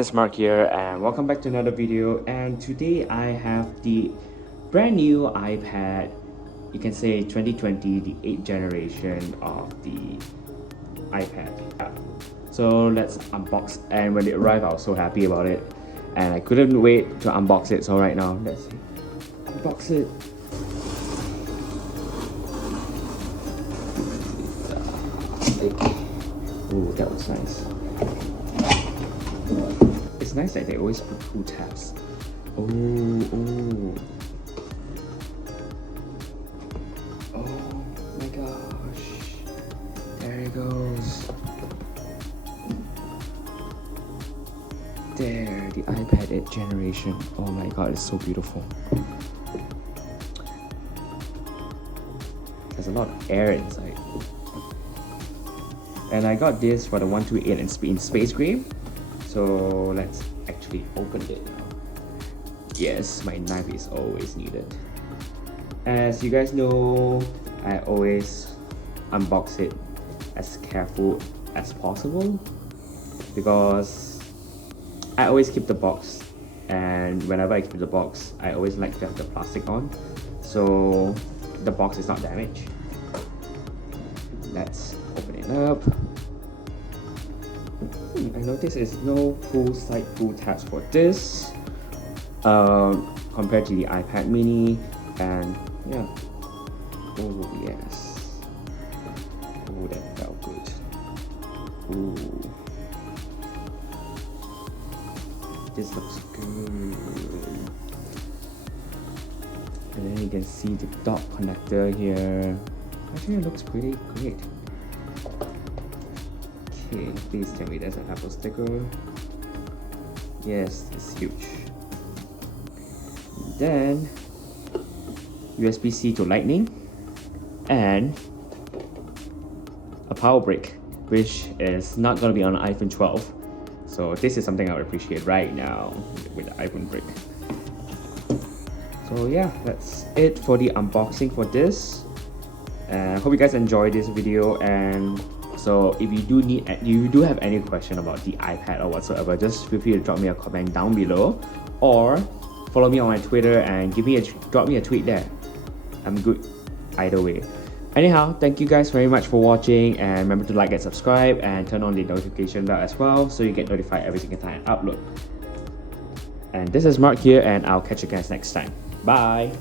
is Mark here and welcome back to another video, and today I have the brand new iPad, you can say 2020, the 8th generation of the iPad. So let's unbox, and when it arrived I was so happy about it and I couldn't wait to unbox it. So right now, let's unbox it. Oh, that was nice. It's nice that they always put 2 tabs. Oh my gosh. There it goes. There, the iPad 8th generation. Oh my god, it's so beautiful. There's a lot of air inside. And I got this for the 128 in space gray. So let's actually open it now. Yes, my knife is always needed. As you guys know, I always unbox it as careful as possible because I always keep the box, and whenever I keep the box, I always like to have the plastic on so the box is not damaged. Let's open it up. I noticed there's no full tabs for this compared to the iPad mini, and yeah. Oh yes. Oh, that felt good. Ooh. This looks good. And then you can see the dock connector here. Actually, it looks pretty great. Okay, please tell me there's an Apple sticker. Yes, it's huge. Then USB-C to Lightning and a power brick, which is not going to be on an iPhone 12. So this is something I would appreciate right now with the iPhone brick. So yeah, that's it for the unboxing for this. I hope you guys enjoyed this video, and so if you do have any question about the iPad or whatsoever, just feel free to drop me a comment down below, or follow me on my Twitter and drop me a tweet there. I'm good either way. Anyhow, thank you guys very much for watching, and remember to like and subscribe and turn on the notification bell as well so you get notified every single time I upload. And this is Mark here, and I'll catch you guys next time. Bye!